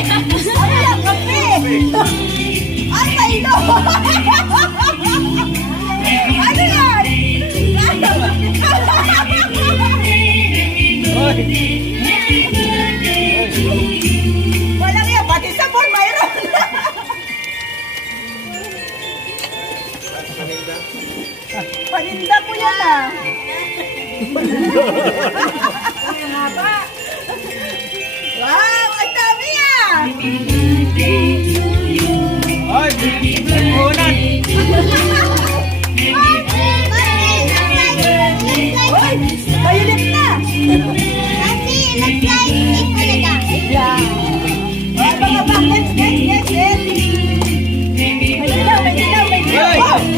Ano yan, kape? Ay, Milo! Ano yan? Walang yan, pati sabon mayroon. Paninda ko yan ah. Wow, ang dami ah. Ay, ulan. Uy, mainit na. Yeah. Ay, mga bakit? Yes. May dilaw. Ay, ay.